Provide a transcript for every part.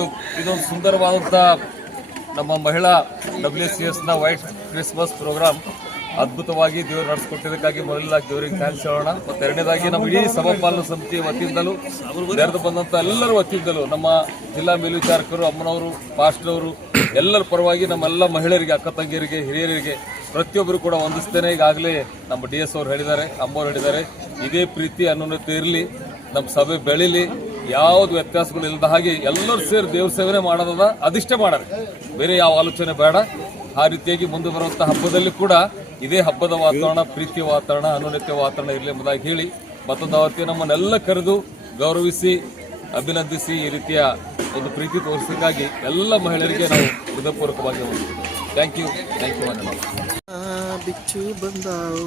ಇವತ್ತು ಇದೊಂದು ಸುಂದರವಾದಂಥ ನಮ್ಮ ಮಹಿಳಾ ಡಬ್ಲ್ಯೂ ಸಿ ಎಸ್ನ ವೈಟ್ ಕ್ರಿಸ್ಮಸ್ ಪ್ರೋಗ್ರಾಮ್ ಅದ್ಭುತವಾಗಿ ದೇವರು ನಡೆಸ್ಕೊಟ್ಟಿದ್ದಕ್ಕಾಗಿ ಮೊದಲಾಗಿ ದೇವರಿಗೆ ಥ್ಯಾಂಕ್ಸ್ ಹೇಳೋಣ. ಮತ್ತು ಎರಡನೇದಾಗಿ ನಮ್ಮ ಇಡೀ ಸಮಪಾಲನ ಸಮಿತಿ ವತಿಯಿಂದಲೂ, ನೆರೆದು ಬಂದಂಥ ಎಲ್ಲರ ವತಿಯಿಂದಲೂ ನಮ್ಮ ಜಿಲ್ಲಾ ಮೇಲ್ವಿಚಾರಕರು, ಅಮ್ಮನವರು, ಪಾಸ್ಟ್ರವರು, ಎಲ್ಲರ ಪರವಾಗಿ ನಮ್ಮೆಲ್ಲ ಮಹಿಳೆಯರಿಗೆ, ಅಕ್ಕ ತಂಗಿಯರಿಗೆ, ಹಿರಿಯರಿಗೆ ಪ್ರತಿಯೊಬ್ಬರು ಕೂಡ ವಂದಿಸ್ತೇನೆ. ಈಗಾಗಲೇ ನಮ್ಮ ಡಿ ಎಸ್ ಅವರು ಹೇಳಿದ್ದಾರೆ, ಅಮ್ಮವ್ರು ಹೇಳಿದ್ದಾರೆ. ಇದೇ ಪ್ರೀತಿ ಅನ್ಯೋನ್ಯತೆ ಇರಲಿ, ನಮ್ಮ ಸಭೆ ಬೆಳೀಲಿ. ಯಾವ್ದು ವ್ಯತ್ಯಾಸಗಳು ಇಲ್ಲದ ಹಾಗೆ ಎಲ್ಲರೂ ಸೇರಿ ದೇವ್ರ ಸೇವನೆ ಮಾಡೋದದ, ಅದಿಷ್ಟೇ ಮಾಡಾರೆ. ಬೇರೆ ಯಾವ ಆಲೋಚನೆ ಬೇಡ. ಆ ರೀತಿಯಾಗಿ ಮುಂದೆ ಬರುವಂತಹ ಹಬ್ಬದಲ್ಲಿ ಕೂಡ ಇದೇ ಹಬ್ಬದ ವಾತಾವರಣ, ಪ್ರೀತಿಯ ವಾತಾವರಣ ಅನುನತ್ಯ ವಾತಾವರಣ ಇರಲಿ ಎಂಬುದಾಗಿ ಹೇಳಿ ಮತ್ತೊಂದು ಅವತ್ತಿ ನಮ್ಮನ್ನೆಲ್ಲ ಕರೆದು ಗೌರವಿಸಿ, ಅಭಿನಂದಿಸಿ ಈ ರೀತಿಯ ಒಂದು ಪ್ರೀತಿ ತೋರಿಸೋದಕ್ಕಾಗಿ ಎಲ್ಲ ಮಹಿಳೆಯರಿಗೆ ನಾವು ಹೃದಯಪೂರ್ವಕವಾಗಿ ಥ್ಯಾಂಕ್ ಯು ಥ್ಯಾಂಕ್ ಯು ಬಿಚ್ಚು ಬಂದಾವು.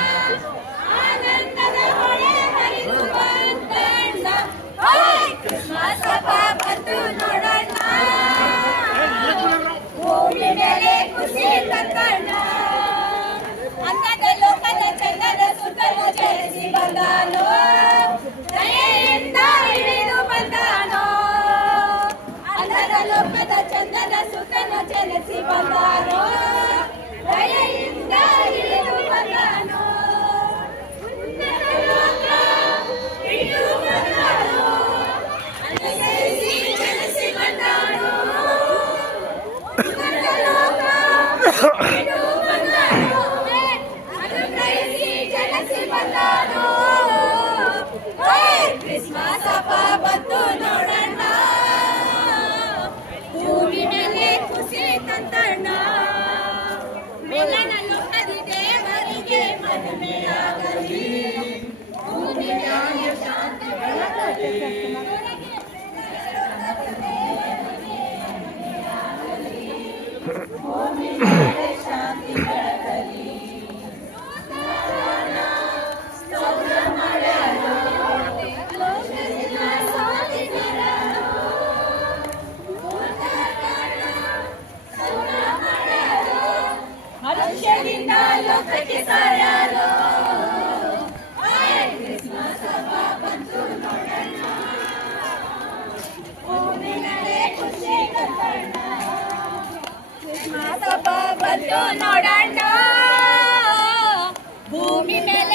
ಕ್ರಿಸ್ಮಸ್ ಹಬ್ಬ ಬಂತು ನೋಡಣ್ಣ ಭೂಮಿ ಮೇಲೆ ಖುಷಿ ತಂತಣ್ಣ ಮೇಲನ ಲೋಕದಿ ದೇವರಿಗೆ ಮಹಿಮೆಯಾಗಲಿ ಭೂಮಿ ಮ್ಯಾಲೆ ಶಾಂತಿ ಬೆಳಗಲಿ ಭೂಮಿ ಮೇಲೆ